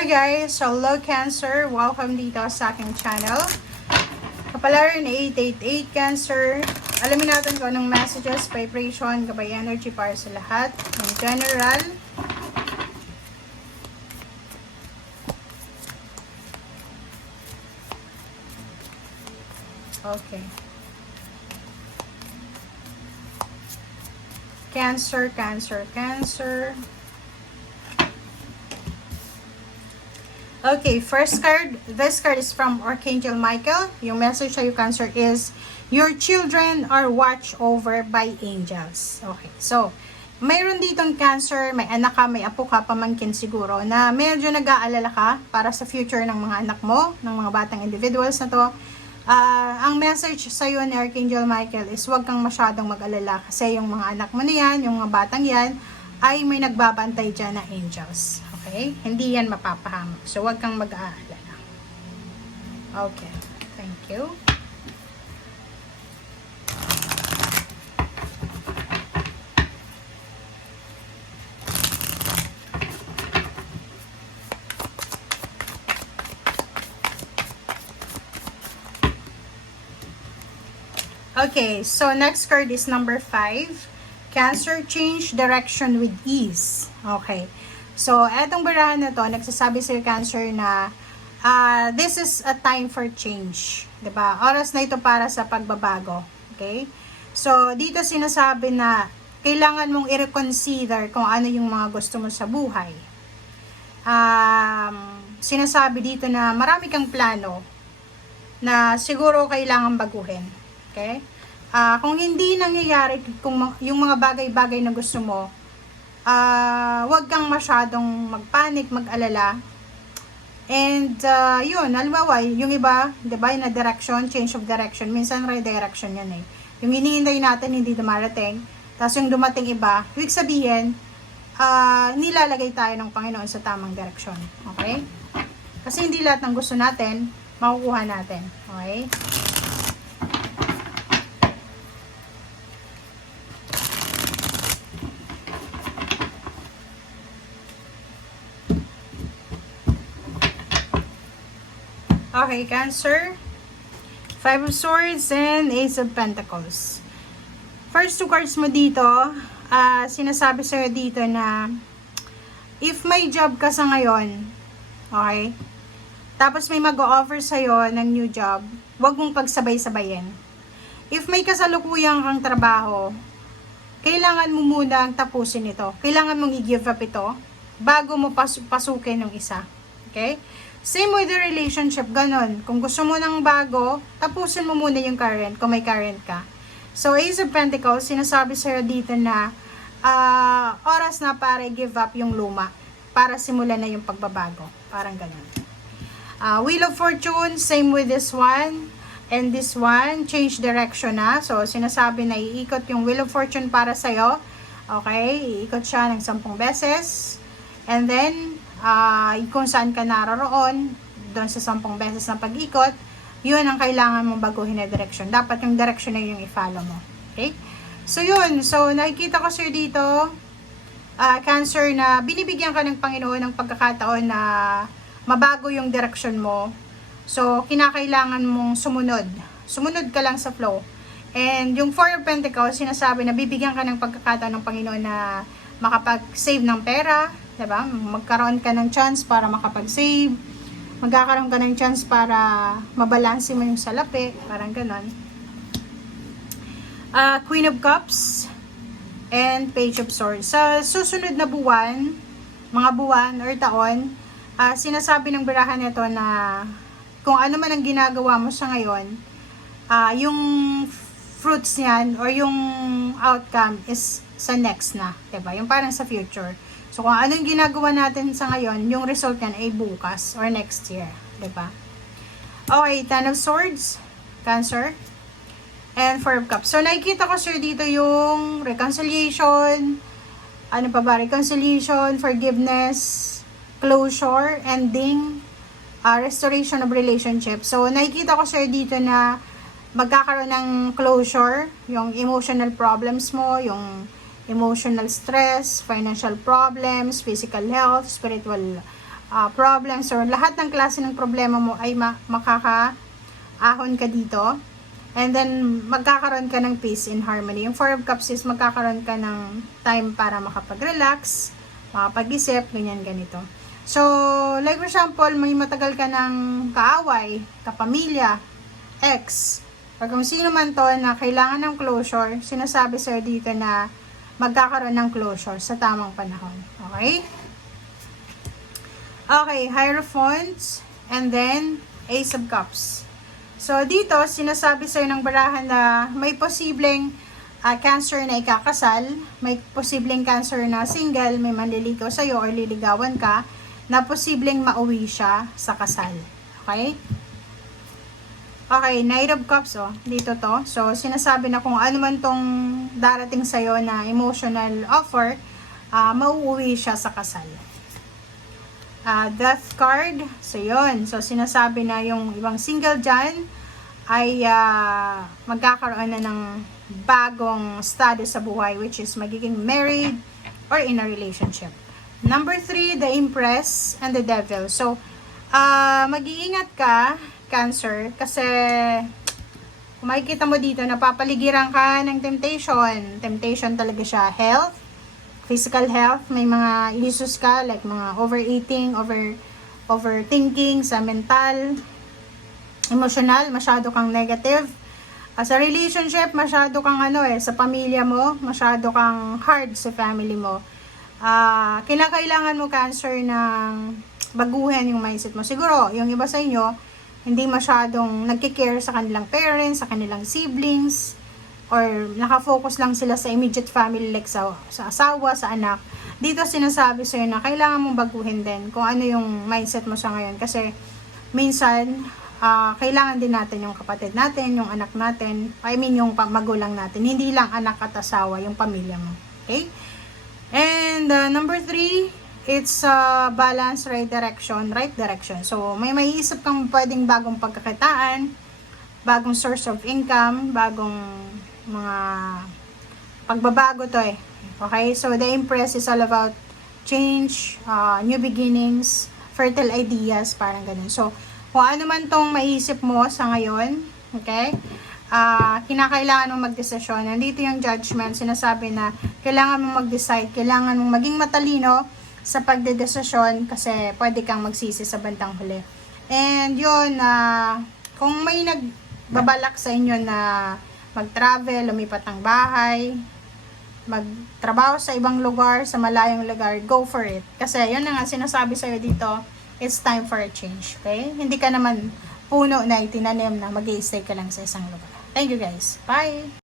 Hello guys! Hello Cancer! Welcome dito sa aking channel. Kapalaran 888 Cancer. Alamin natin kung anong messages, vibration, gabay energy para sa lahat. In general. Okay. Cancer, Cancer, Cancer. Okay, first card. This card is from Archangel Michael. Yung message sa you, Cancer, is your children are watched over by angels. Okay, so mayroon ditong Cancer, may anak ka, may apo ka, pamangkin siguro, na medyo nag-aalala ka para sa future ng mga anak mo, ng mga batang individuals na to. Ang message sa iyo ni Archangel Michael is huwag kang masyadong mag-alala kasi yung mga anak mo na yan, yung mga batang yan, ay may nagbabantay dyan na angels. Okay? Hindi yan mapapahamak. So, huwag kang mag-aalala. Okay. Thank you. Okay. So, next card is number 5. Cancer, change direction with ease. Okay. So, etong barahan na to, nagsasabi sa Cancer na this is a time for change. Diba? Oras na ito para sa pagbabago. Okay? So, dito sinasabi na kailangan mong i-reconsider kung ano yung mga gusto mo sa buhay. Sinasabi dito na marami kang plano na siguro kailangan baguhin. Okay? Kung hindi nangyayari kung yung mga bagay-bagay na gusto mo, wag kang masyadong magpanik, mag-alala. And yun, halimbawa, yung iba, 'di ba, na direction, change of direction, minsan redirection yan eh. Yung hinihintay natin hindi dumarating, tapos yung dumating iba, ibig sabihin, nilalagay tayo ng Panginoon sa tamang direction. Okay? Kasi hindi lahat ng gusto natin, makukuha natin. Okay? Okay, Cancer. 5 of Swords and Ace of Pentacles. First two cards mo dito, sinasabi sa'yo dito na if may job ka sa ngayon, okay, tapos may mag-o-offer sa'yo ng new job, huwag mong pagsabay-sabayin. If may kasalukuyang kang trabaho, kailangan mo munang tapusin ito. Kailangan mong i-give up ito bago mo pasukin ng isa. Okay? Same with the relationship, ganon. Kung gusto mo ng bago, tapusin mo muna yung current, kung may current ka. So, Ace of Pentacles, sinasabi sa'yo dito na oras na para give up yung luma, para simulan na yung pagbabago. Parang ganon. Wheel of Fortune, same with this one. And this one, change direction na. So, sinasabi na iikot yung Wheel of Fortune para sa'yo. Okay, iikot siya ng 10 beses. And then, kung saan ka naroroon, doon sa 10 beses na pag-ikot, yun ang kailangan mong baguhin na direction. Dapat yung direction na yung i-follow mo. Okay? So, yun. So, nakikita ko sir dito, Cancer, na binibigyan ka ng Panginoon ng pagkakataon na mabago yung direction mo. So, kinakailangan mong sumunod. Sumunod ka lang sa flow. And yung 4 of Pentacles, sinasabi na bibigyan ka ng pagkakataon ng Panginoon na makapag-save ng pera. Diba? Magkaroon ka ng chance para makapag-save. Magkakaroon ka ng chance para mabalanse mo yung salapi. Parang ganon. Queen of Cups and Page of Swords. Sa susunod na buwan, mga buwan or taon, sinasabi ng barahan nito na kung ano man ang ginagawa mo sa ngayon, yung fruits niyan or yung outcome is sa next na. Diba? Yung parang sa future. So, kung anong ginagawa natin sa ngayon, yung result yan ay bukas or next year. Diba? Okay, 10 of Swords, Cancer, and 4 of Cups. So, nakikita ko sir dito yung reconciliation, ano pa ba? Reconciliation, forgiveness, closure, ending, restoration of relationship. So, nakikita ko sir dito na magkakaroon ng closure, yung emotional problems mo, yung emotional stress, financial problems, physical health, spiritual problems or lahat ng klase ng problema mo ay makakaahon ka dito. And then, magkakaroon ka ng peace and harmony. Yung 4 of Cups is magkakaroon ka ng time para makapag-relax, makapag-isip, ganyan, ganito. So, like for example, may matagal ka ng kaaway, kapamilya, ex, or kung sino man to na kailangan ng closure, sinasabi sa'yo dito na magkakaroon ng closure sa tamang panahon. Okay? Okay, Hierophant, and then Ace of Cups. So, dito, sinasabi sa'yo ng barahan na may posibleng Cancer na ikakasal, may posibleng Cancer na single, may manliligaw sa'yo or liligawan ka, na posibleng mauwi siya sa kasal. Okay? Okay, Knight of Cups, dito to. So, sinasabi na kung ano man tong darating sa'yo na emotional offer, mauuwi siya sa kasal. Death card. So, yun. So, sinasabi na yung ibang single dyan ay magkakaroon na ng bagong status sa buhay, which is magiging married or in a relationship. Number 3, the Empress and the Devil. So, mag-iingat ka, Cancer, kasi kung makikita mo dito, napapaligiran ka ng temptation. Temptation talaga siya. Health, physical health, may mga issues ka, like mga overeating, overthinking, sa mental, emotional, masyado kang negative. Sa relationship, masyado kang sa pamilya mo, masyado kang hard sa family mo. Kinakailangan mo, Cancer, ng baguhin yung mindset mo. Siguro, yung iba sa inyo, hindi masyadong nagkikare sa kanilang parents, sa kanilang siblings, or nakafocus lang sila sa immediate family, like sa asawa, sa anak. Dito sinasabi sa'yo na kailangan mong baguhin din kung ano yung mindset mo sa ngayon. Kasi minsan, kailangan din natin yung kapatid natin, yung anak natin, yung magulang natin. Hindi lang anak at asawa, yung pamilya mo. Okay? And number 3, it's balance, right direction. So, may maiisip kang pwedeng bagong pagkakitaan, bagong source of income, bagong mga pagbabago to eh. Okay? So, the Empress is all about change, new beginnings, fertile ideas, parang ganun. So, kung ano man tong maiisip mo sa ngayon, okay? Kinakailangan mong magdesisyon. Nandito yung Judgment, sinasabi na kailangan mong mag-decide, kailangan mong maging matalino sa pagdedesisyon kasi pwede kang magsisi sa bandang huli. And yun, kung may nagbabalak sa inyo na mag-travel, lumipat ng bahay, magtrabaho sa ibang lugar, sa malayong lugar, go for it. Kasi yun na nga sinasabi sa'yo dito, it's time for a change. Okay? Hindi ka naman puno na itinanim na mag-i-stay ka lang sa isang lugar. Thank you guys. Bye!